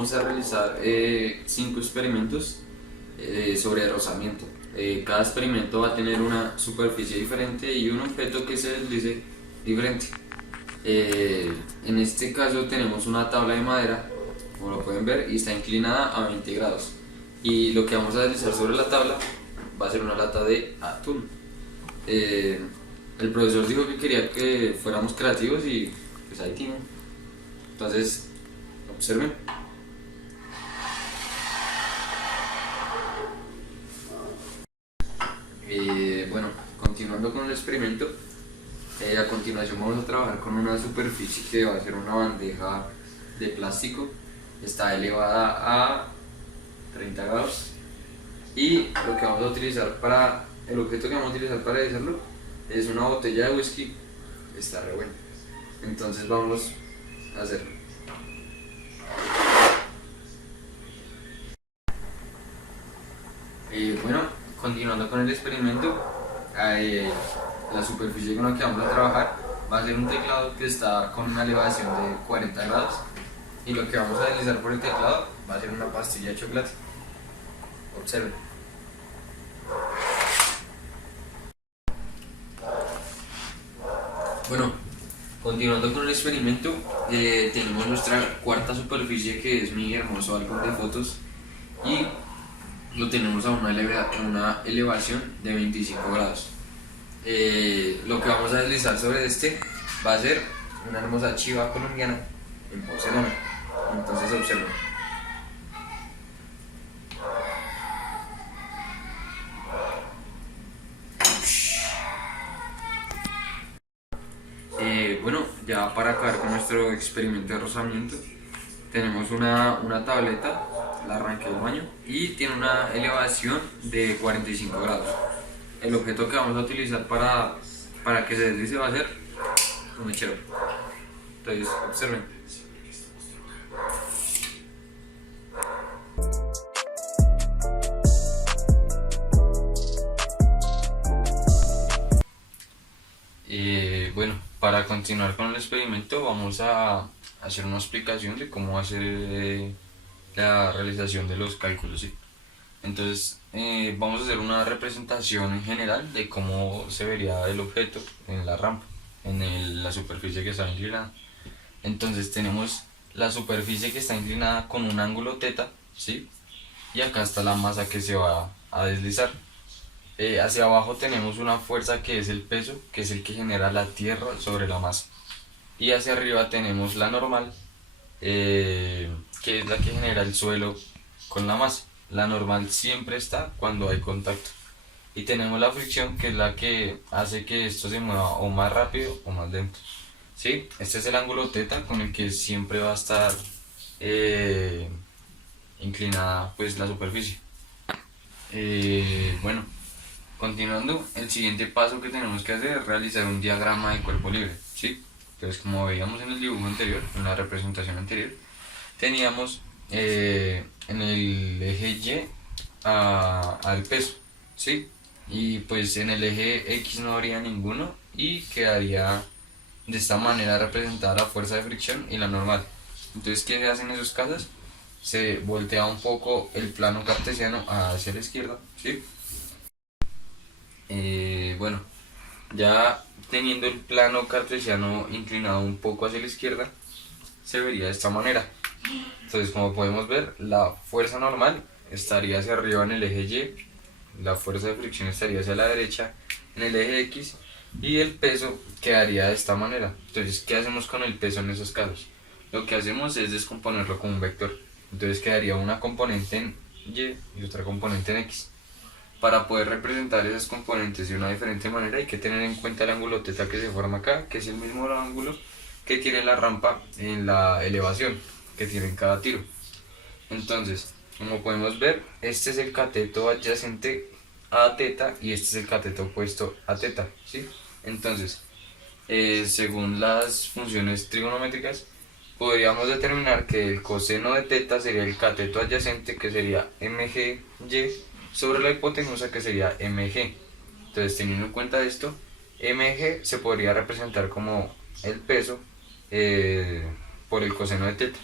vamos a realizar 5 experimentos sobre rozamiento. Cada experimento va a tener una superficie diferente y un objeto que se deslice diferente. En este caso tenemos una tabla de madera, como lo pueden ver, y está inclinada a 20 grados. Y lo que vamos a deslizar sobre la tabla va a ser una lata de atún. Eh, el profesor dijo que quería que fuéramos creativos y pues ahí tienen. Entonces, observen. Bueno, continuando con el experimento, a continuación vamos a trabajar con una superficie que va a ser una bandeja de plástico. Está elevada a 30 grados y lo que vamos a utilizar para el objeto que vamos a utilizar para hacerlo es una botella de whisky. Está re bueno. Entonces vamos a hacerlo. Bueno, continuando con el experimento, eh, la superficie con la que vamos a trabajar va a ser un teclado que está con una elevación de 40 grados y lo que vamos a deslizar por el teclado va a ser una pastilla de chocolate. Observen. Bueno, continuando con el experimento, tenemos nuestra cuarta superficie que es mi hermoso álbum de fotos y lo tenemos a una elevación de 25 grados. Lo que vamos a deslizar sobre este va a ser una hermosa chiva colombiana en porcelana. Entonces observen. Bueno, ya para acabar con nuestro experimento de rozamiento, tenemos una tableta, la arranqué del baño y tiene una elevación de 45 grados. El objeto que vamos a utilizar para que se deslice va a ser un mechero. Entonces, observen. Bueno, para continuar con el experimento vamos a hacer una explicación de cómo hacer la realización de los cálculos, ¿sí? Entonces vamos a hacer una representación en general de cómo se vería el objeto en la rampa, la superficie que está inclinada. Entonces tenemos la superficie que está inclinada con un ángulo teta, ¿sí? Y acá está la masa que se va a deslizar. Hacia abajo tenemos una fuerza que es el peso, que es el que genera la tierra sobre la masa. Y hacia arriba tenemos la normal, que es la que genera el suelo con la masa. La normal siempre está cuando hay contacto. Y tenemos la fricción, que es la que hace que esto se mueva o más rápido o más lento. ¿Sí? Este es el ángulo teta con el que siempre va a estar eh, inclinada pues la superficie. Bueno, continuando, el siguiente paso que tenemos que hacer es realizar un diagrama de cuerpo libre, ¿sí? Entonces, como veíamos en el dibujo anterior, en la representación anterior, teníamos en el eje Y al peso, ¿sí? Y pues en el eje X no habría ninguno y quedaría de esta manera representada la fuerza de fricción y la normal. Entonces, ¿qué se hace en esos casos? Se voltea un poco el plano cartesiano hacia la izquierda, ¿sí? Bueno, ya teniendo el plano cartesiano inclinado un poco hacia la izquierda, se vería de esta manera. Entonces, como podemos ver, la fuerza normal estaría hacia arriba en el eje Y, la fuerza de fricción estaría hacia la derecha en el eje X y el peso quedaría de esta manera. Entonces, ¿qué hacemos con el peso en esos casos? Lo que hacemos es descomponerlo como un vector. Entonces quedaría una componente en Y y otra componente en X. Para poder representar esas componentes de una diferente manera hay que tener en cuenta el ángulo teta que se forma acá, que es el mismo ángulo que tiene la rampa en la elevación que tiene en cada tiro. Entonces, como podemos ver, este es el cateto adyacente a teta y este es el cateto opuesto a teta, ¿sí? Entonces, según las funciones trigonométricas, podríamos determinar que el coseno de teta sería el cateto adyacente, que sería mgy, sobre la hipotenusa, que sería mg. Entonces, teniendo en cuenta esto, mg se podría representar como el peso por el coseno de teta.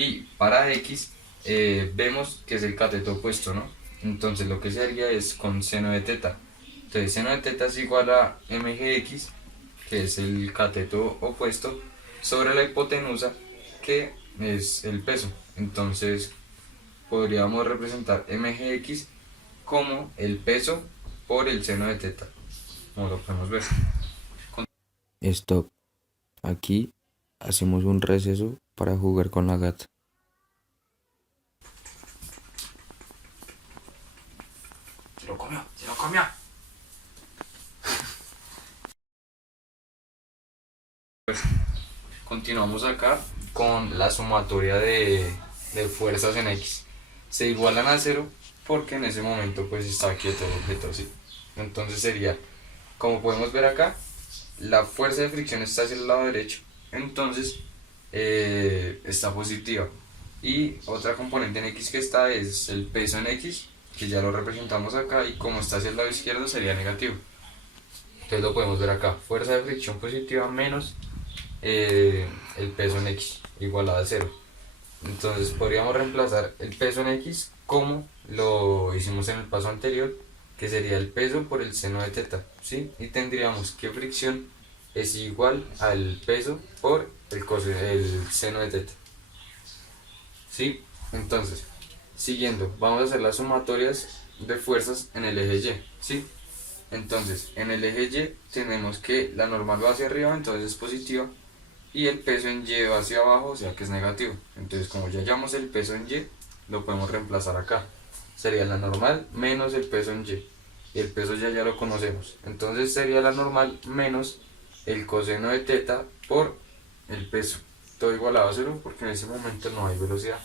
Y para X vemos que es el cateto opuesto, ¿no? Entonces lo que se haría es con seno de teta. Entonces seno de teta es igual a mgx, que es el cateto opuesto, sobre la hipotenusa, que es el peso. Entonces podríamos representar mgx como el peso por el seno de teta, como lo podemos ver. Stop. Aquí hacemos un receso para jugar con la gata. Se lo comió, se lo comió. Continuamos acá con la sumatoria de fuerzas en X. Se igualan a cero porque en ese momento pues está quieto el objeto, ¿sí? Entonces sería, como podemos ver acá, la fuerza de fricción está hacia el lado derecho, entonces está positiva. Y otra componente en X que está es el peso en X, que ya lo representamos acá, y como está hacia el lado izquierdo sería negativo. Entonces lo podemos ver acá, fuerza de fricción positiva menos el peso en X igualado a 0. Entonces podríamos reemplazar el peso en X como lo hicimos en el paso anterior, que sería el peso por el seno de teta, ¿sí? Y tendríamos que fricción es igual al peso por el seno de teta, ¿sí? Entonces, siguiendo, vamos a hacer las sumatorias de fuerzas en el eje Y, ¿sí? Entonces, en el eje Y tenemos que la normal va hacia arriba, entonces es positiva, y el peso en Y va hacia abajo, o sea que es negativo. Entonces, como ya hallamos el peso en Y, lo podemos reemplazar acá. Sería la normal menos el peso en Y. Y el peso ya lo conocemos. Entonces sería la normal menos el coseno de teta por el peso. Todo igualado a cero porque en ese momento no hay velocidad.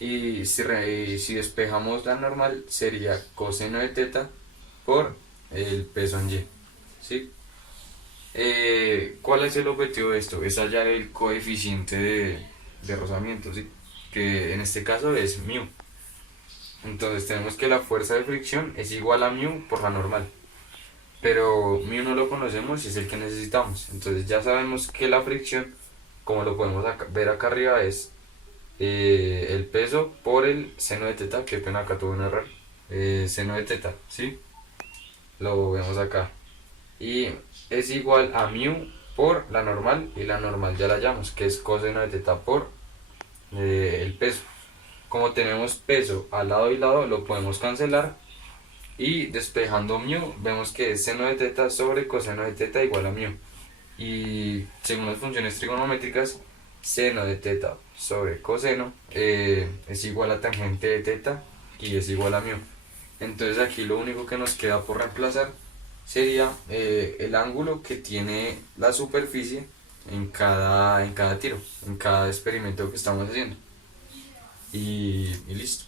Y si despejamos la normal, sería coseno de teta por el peso en Y. ¿Sí? ¿Cuál es el objetivo de esto? Es hallar el coeficiente de rozamiento, ¿sí? Que en este caso es mu. Entonces tenemos que la fuerza de fricción es igual a mu por la normal. Pero mu no lo conocemos y es el que necesitamos. Entonces ya sabemos que la fricción, como lo podemos ver acá arriba, es el peso por el seno de teta. Que pena, acá tuve un error. Seno de teta, ¿sí? Lo vemos acá. Y es igual a mu por la normal, y la normal ya la hallamos, que es coseno de teta por el peso. Como tenemos peso al lado y lado, lo podemos cancelar, y despejando mu vemos que es seno de teta sobre coseno de teta igual a mu. Y según las funciones trigonométricas, seno de teta sobre coseno es igual a tangente de teta y es igual a mu. Entonces aquí lo único que nos queda por reemplazar sería el ángulo que tiene la superficie en cada tiro, en cada experimento que estamos haciendo. Y listo.